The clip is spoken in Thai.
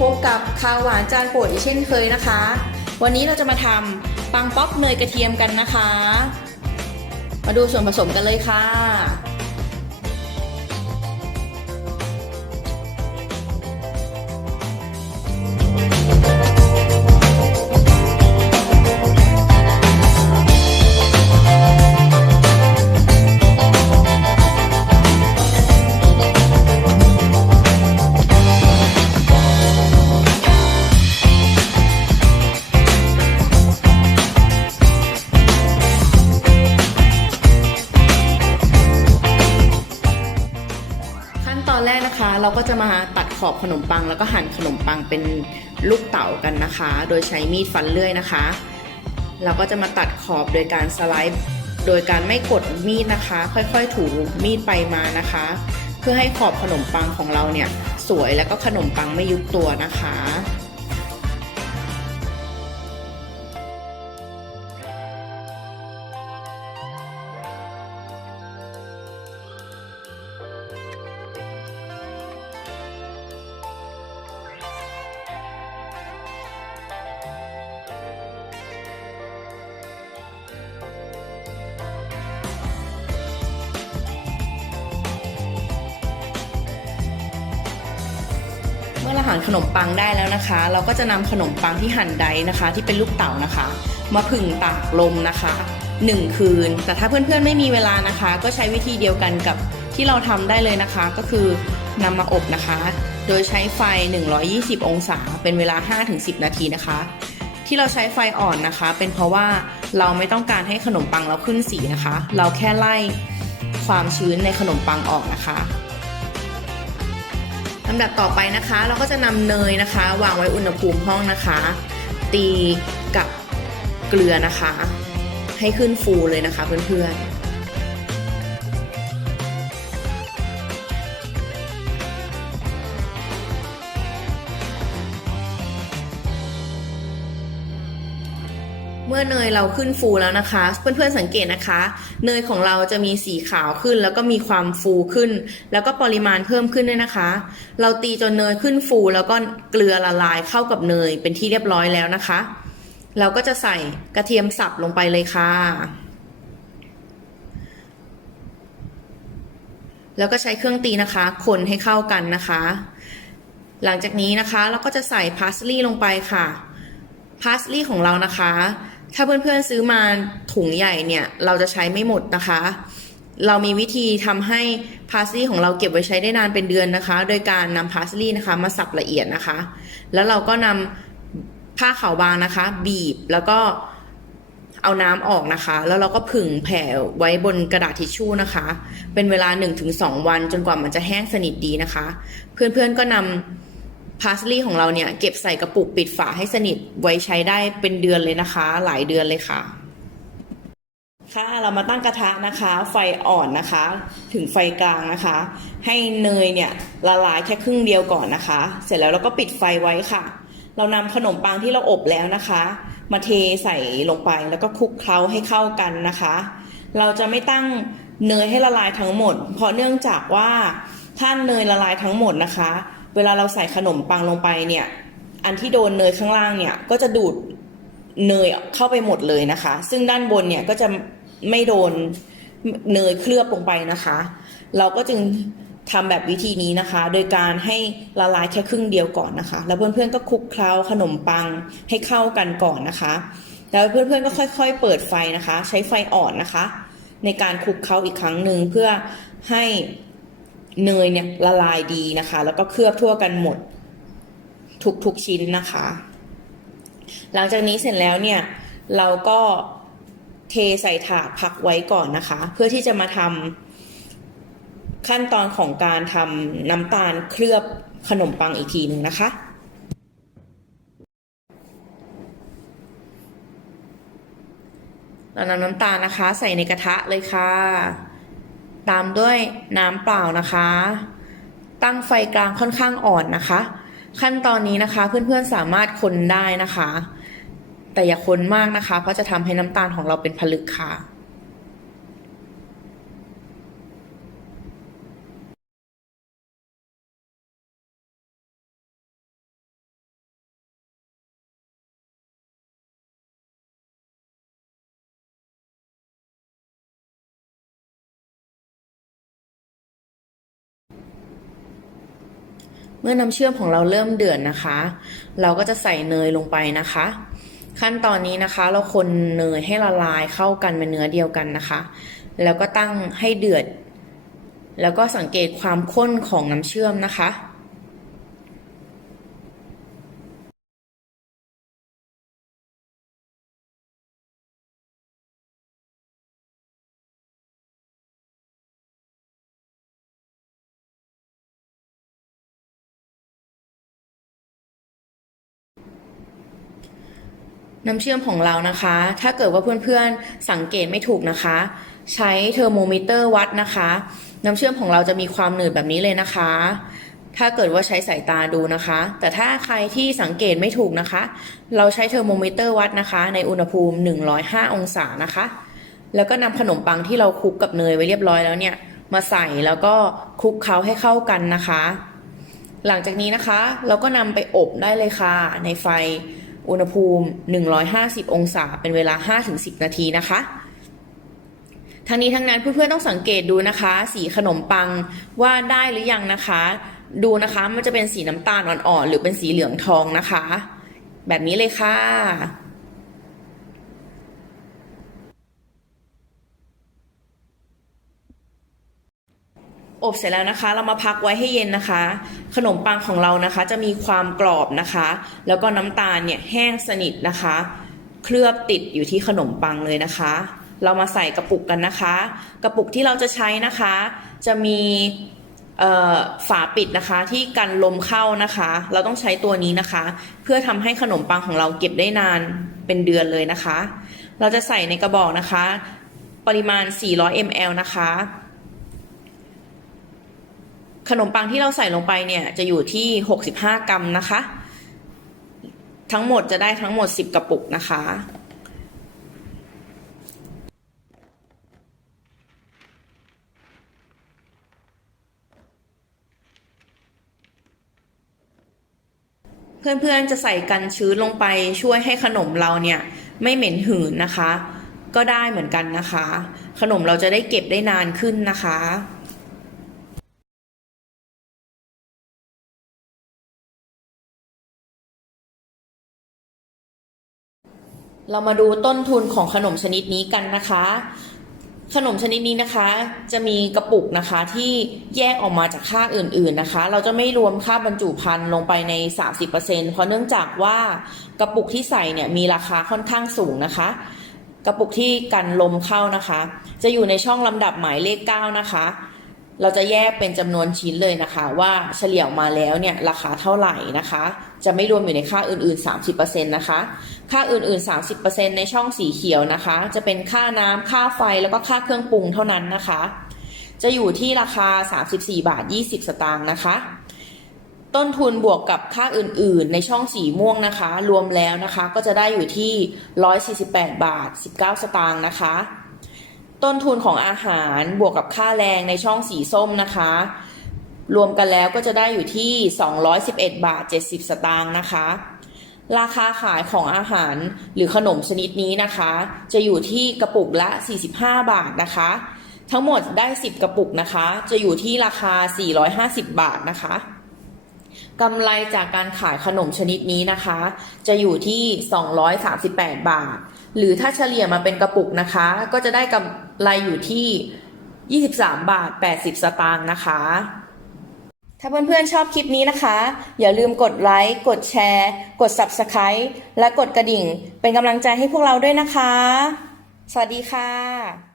พบกับข้าวหวานจานโปรดอีกเช่นเคยนะคะ วันนี้เราจะมาทำปังป๊อกเนยกระเทียมกันนะคะ มาดูส่วนผสมกันเลยค่ะ มาตัดขอบขนมปัง แล้วก็หั่นขนมปังเป็นลูกเต๋ากันนะคะ โดยใช้มีดฟันเลื่อยนะคะ เราก็จะมาตัดขอบโดยการสไลด์โดยการไม่กดมีดนะคะ ค่อยๆ ถูมีดไปมานะคะ เพื่อให้ขอบขนมปังของเราเนี่ยสวยแล้วก็ขนมปังไม่ยุบตัวนะคะ เมื่อเราหั่นขนมปังได้แล้วนะคะ เราก็จะนำขนมปังที่หั่นไดนะคะ ที่เป็นลูกเต๋านะคะ มาผึ่งตากลมนะคะ 1 คืน แต่ถ้าเพื่อนๆไม่มีเวลานะคะ ก็ใช้วิธีเดียวกันกับที่เราทำได้เลยนะคะ ก็คือนำมาอบนะคะ โดยใช้ไฟ 120 องศา เป็นเวลา 5-10 นาทีนะคะ ที่เราใช้ไฟอ่อนนะคะ เป็นเพราะว่าเราไม่ต้องการให้ขนมปังเราขึ้นสีนะคะ เราแค่ไล่ความชื้นในขนมปังออกนะคะำดับต่อไปนะคะ เราก็จะนำเนยนะคะ วางไว้อุณหภูมิห้องนะคะ ตีกับเกลือนะคะ ให้ขึ้นฟูเลยนะคะเพื่อนๆ มื่อเนยเราขึ้นฟูแล้วนะคะ เพื่อนๆสังเกตนะคะ เนยของเราจะมีสีขาวขึ้น แล้วก็มีความฟูขึ้น แล้วก็ปริมาณเพิ่มขึ้นด้วยนะคะ เราตีจนเนยขึ้นฟู แล้วก็เกลือละลายเข้ากับเนยเป็นที่เรียบร้อยแล้วนะคะ เราก็จะใส่กระเทียมสับลงไปเลยค่ะ แล้วก็ใช้เครื่องตีนะคะ คนให้เข้ากันนะคะ หลังจากนี้นะคะเราก็จะใส่พาสลีย์ลงไปค่ะพาสลีย์ของเรานะคะ ถ้าเพื่อนๆซื้อมาถุงใหญ่เนี่ยเราจะใช้ไม่หมดนะคะ เรามีวิธีทำให้พาสลีย์ของเราเก็บไว้ใช้ได้นานเป็นเดือนนะคะ โดยการนำพาสลีย์นะคะมาสับละเอียดนะคะ แล้วเราก็นำผ้าขาวบางนะคะ บีบแล้วก็เอาน้ำออกนะคะ แล้วเราก็ผึ่งแผ่ไว้บนกระดาษทิชชู่นะคะ เป็นเวลา 1-2 วันจนกว่ามันจะแห้งสนิทดีนะคะ เพื่อนๆก็นำ พาสลีย์ของเราเนี่ยเก็บใส่กระปุกปิดฝาให้สนิทไว้ใช้ได้เป็นเดือนเลยนะคะ หลายเดือนเลยค่ะ ค่ะเรามาตั้งกระทะนะคะ ไฟอ่อนนะคะ ถึงไฟกลางนะคะ ให้เนยเนี่ยละลายแค่ครึ่งเดียวก่อนนะคะ เสร็จแล้วเราก็ปิดไฟไว้ค่ะ เรานำขนมปังที่เราอบแล้วนะคะ มาเทใส่ลงไปแล้วก็คลุกเคล้าให้เข้ากันนะคะ เราจะไม่ตั้งเนยให้ละลายทั้งหมด เพราะเนื่องจากว่าถ้าเนยละลายทั้งหมดนะคะ เวลาเราใส่ขนมปังลงไปเนี่ย อันที่โดนเนยข้างล่างเนี่ยก็จะดูดเนยเข้าไปหมดเลยนะคะ ซึ่งด้านบนเนี่ยก็จะไม่โดนเนยเคลือบลงไปนะคะ เราก็จึงทำแบบวิธีนี้นะคะ โดยการให้ละลายแค่ครึ่งเดียวก่อนนะคะ แล้วเพื่อนๆก็คลุกเคล้าขนมปังให้เข้ากันก่อนนะคะ แล้วเพื่อนๆก็ค่อย ๆ เปิดไฟนะคะ ใช้ไฟอ่อนนะคะ ในการคลุกเคล้าอีกครั้งหนึ่งเพื่อให้ เนยเนี่ยละลายดีนะคะ แล้วก็เคลือบทั่วกันหมด ทุกๆชิ้นนะคะ หลังจากนี้เสร็จแล้วเนี่ยเราก็เทใส่ถาดพักไว้ก่อนนะคะ เพื่อที่จะมาทำขั้นตอนของการทำน้ำตาลเคลือบขนมปังอีกทีหนึ่งนะคะเรานำน้ำตาลนะคะ ใส่ในกระทะเลยค่ะ ตามด้วยน้ำเปล่านะคะ ตั้งไฟกลางค่อนข้างอ่อนนะคะ ขั้นตอนนี้นะคะเพื่อนๆสามารถคนได้นะคะ แต่อย่าคนมากนะคะ เพราะจะทำให้น้ำตาลของเราเป็นผลึกค่ะ มื่อน้ำเชื่อมของเราเริ่มเดือดนะคะ เราก็จะใส่เนยลงไปนะคะ ขั้นตอนนี้นะคะ เราคนเนยให้ละลายเข้ากันเป็นเนื้อเดียวกันนะคะ แล้วก็ตั้งให้เดือด แล้วก็สังเกตความข้นของน้ำเชื่อมนะคะ น้ำเชื่อมของเรานะคะ ถ้าเกิดว่าเพื่อนๆสังเกตไม่ถูกนะคะ ใช้เทอร์โมมิเตอร์วัดนะคะ น้ำเชื่อมของเราจะมีความหนืดแบบนี้เลยนะคะ ถ้าเกิดว่าใช้สายตาดูนะคะ แต่ถ้าใครที่สังเกตไม่ถูกนะคะ เราใช้เทอร์โมมิเตอร์วัดนะคะ ในอุณหภูมิ 105 องศานะคะ แล้วก็นำขนมปังที่เราคลุกกับเนยไว้เรียบร้อยแล้วเนี่ยมาใส่แล้วก็คลุกเคล้าให้เข้ากันนะคะ หลังจากนี้นะคะ เราก็นำไปอบได้เลยค่ะ ในไฟ อุณหภูมิ 150 องศา เป็นเวลา 5-10 นาทีนะคะ ทั้งนี้ทั้งนั้นเพื่อนๆต้องสังเกตดูนะคะ สีขนมปังว่าได้หรือยังนะคะ ดูนะคะมันจะเป็นสีน้ำตาลอ่อนๆหรือเป็นสีเหลืองทองนะคะ แบบนี้เลยค่ะ อบเสร็จแล้วนะคะ เรามาพักไว้ให้เย็นนะคะ ขนมปังของเรานะคะ จะมีความกรอบนะคะ แล้วก็น้ำตาลเนี่ยแห้งสนิทนะคะ เคลือบติดอยู่ที่ขนมปังเลยนะคะ เรามาใส่กระปุกกันนะคะ กระปุกที่เราจะใช้นะคะ จะมีฝาปิดนะคะที่กันลมเข้านะคะ เราต้องใช้ตัวนี้นะคะ เพื่อทำให้ขนมปังของเราเก็บได้นานเป็นเดือนเลยนะคะ เราจะใส่ในกระบอกนะคะ ปริมาณ 400 ml นะคะ ขนมปังที่เราใส่ลงไปเนี่ยจะอยู่ที่ 65 กรัมนะคะ ทั้งหมดจะได้ทั้งหมด 10 กระปุกนะคะ เพื่อนๆจะใส่กันชื้นลงไปช่วยให้ขนมเราเนี่ย ไม่เหม็นหืนนะคะ ก็ได้เหมือนกันนะคะ ขนมเราจะได้เก็บได้นานขึ้นนะคะ เรามาดูต้นทุนของขนมชนิดนี้กันนะคะ ขนมชนิดนี้นะคะ จะมีกระปุกนะคะที่แยกออกมาจากค่าอื่นๆนะคะ เราจะไม่รวมค่าบรรจุภัณฑ์ลงไปใน 30%เพราะเนื่องจากว่ากระปุกที่ใส่เนี่ยมีราคาค่อนข้างสูงนะคะ กระปุกที่กันลมเข้านะคะ จะอยู่ในช่องลำดับหมายเลข 9 นะคะ เราจะแยกเป็นจำนวนชิ้นเลยนะคะ ว่าเฉลี่ยมาแล้วเนี่ยราคาเท่าไหร่นะคะ จะไม่รวมอยู่ในค่าอื่นๆ 30%นะคะ ค่าอื่นๆ 30%ในช่องสีเขียวนะคะ จะเป็นค่าน้ำค่าไฟแล้วก็ค่าเครื่องปรุงเท่านั้นนะคะ จะอยู่ที่ราคา 34 บาท 20 สตางค์นะคะ ต้นทุนบวกกับค่าอื่นๆ ในช่องสีม่วงนะคะ รวมแล้วนะคะ ก็จะได้อยู่ที่ 148 บาท 19 สตางค์นะคะ ต้นทุนของอาหารบวกกับค่าแรงในช่องสีส้มนะคะ รวมกันแล้วก็จะได้อยู่ที่ 211 บาท 70 สตางค์นะคะ ราคาขายของอาหารหรือขนมชนิดนี้นะคะ จะอยู่ที่กระปุกละ 45 บาทนะคะ ทั้งหมดได้ 10 กระปุกนะคะ จะอยู่ที่ราคา 450 บาทนะคะกำไรจากการขายขนมชนิดนี้นะคะ จะอยู่ที่ 238 บาท หรือถ้าเฉลี่ยมาเป็นกระปุกนะคะ ก็จะได้ รายอยู่ที่ 23 บาท 80 สตางค์นะคะ ถ้าเพื่อนๆชอบคลิปนี้นะคะ อย่าลืมกดไลค์กดแชร์ กด Subscribe และกดกระดิ่ง เป็นกำลังใจให้พวกเราด้วยนะคะ สวัสดีค่ะ